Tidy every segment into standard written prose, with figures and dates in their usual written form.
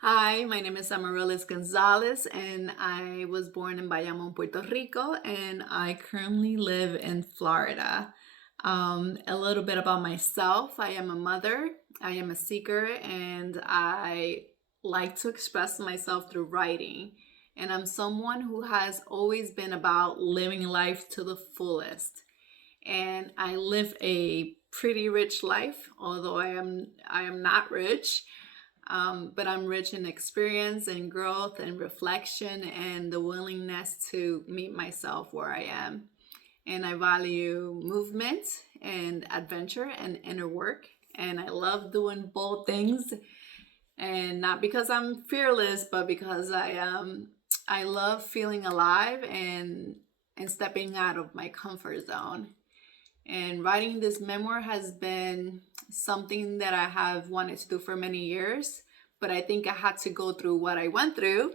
Hi, my name is Amaryllis Gonzalez, and I was born in Bayamon, Puerto Rico, and I currently live in Florida. A little bit about myself: I am a mother, I am a seeker, and I like to express myself through writing. And I'm someone who has always been about living life to the fullest. And I live a pretty rich life, although I am not rich. But I'm rich in experience and growth and reflection and the willingness to meet myself where I am. And I value movement and adventure and inner work. And I love doing both things. And not because I'm fearless, but because I love feeling alive and stepping out of my comfort zone. And writing this memoir has been something that I have wanted to do for many years, but I think I had to go through what I went through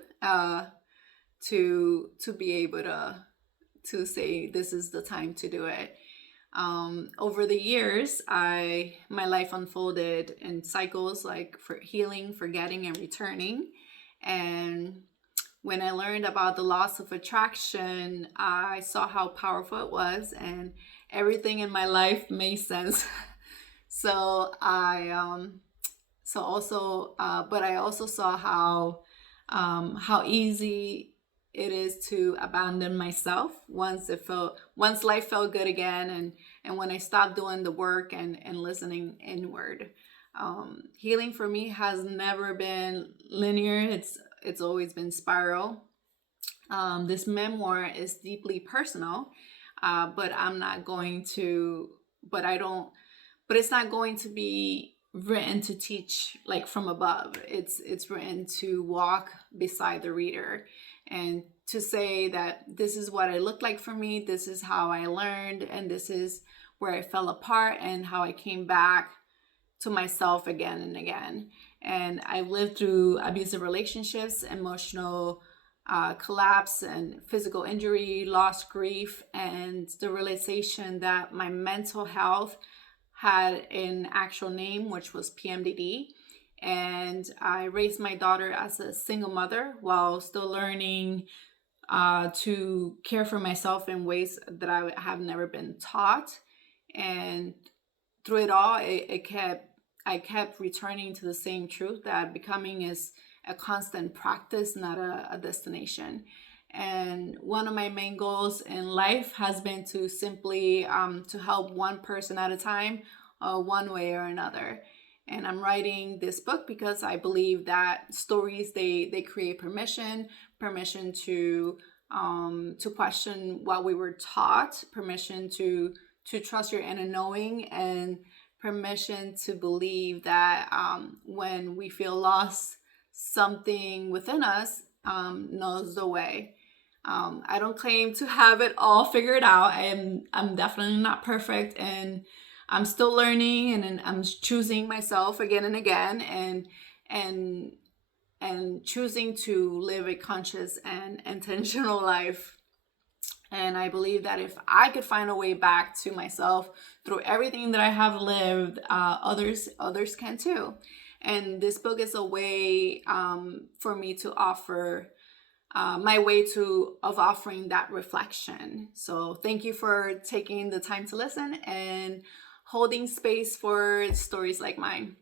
to be able to say this is the time to do it. Over the years, I my life unfolded in cycles like for healing, forgetting, and returning. And when I learned about the loss of attraction, I saw how powerful it was, and everything in my life made sense. so I so also but I also saw how easy it is to abandon myself once life felt good again, and when I stopped doing the work and listening inward. Healing for me has never been linear. It's always been spiral. This memoir is deeply personal, but I'm not going to, but I don't, but it's not going to be written to teach like from above. It's written to walk beside the reader and to say that this is what it looked like for me, this is how I learned, and this is where I fell apart and how I came back to myself again and again. And I've lived through abusive relationships, emotional collapse, and physical injury, loss, grief, and the realization that my mental health had an actual name, which was PMDD. And I raised my daughter as a single mother while still learning to care for myself in ways that I have never been taught. And through it all, I kept returning to the same truth that becoming is a constant practice, not a destination. And one of my main goals in life has been to simply to help one person at a time, one way or another. And I'm writing this book because I believe that stories they create permission to question what we were taught, permission to trust your inner knowing, and permission to believe that when we feel lost, something within us knows the way. I don't claim to have it all figured out. I'm definitely not perfect, and I'm still learning, and I'm choosing myself again and again, and and choosing to live a conscious and intentional life. And I believe that if I could find a way back to myself through everything that I have lived, others can too. And this book is a way for me to offer my way to of offering that reflection. So thank you for taking the time to listen and holding space for stories like mine.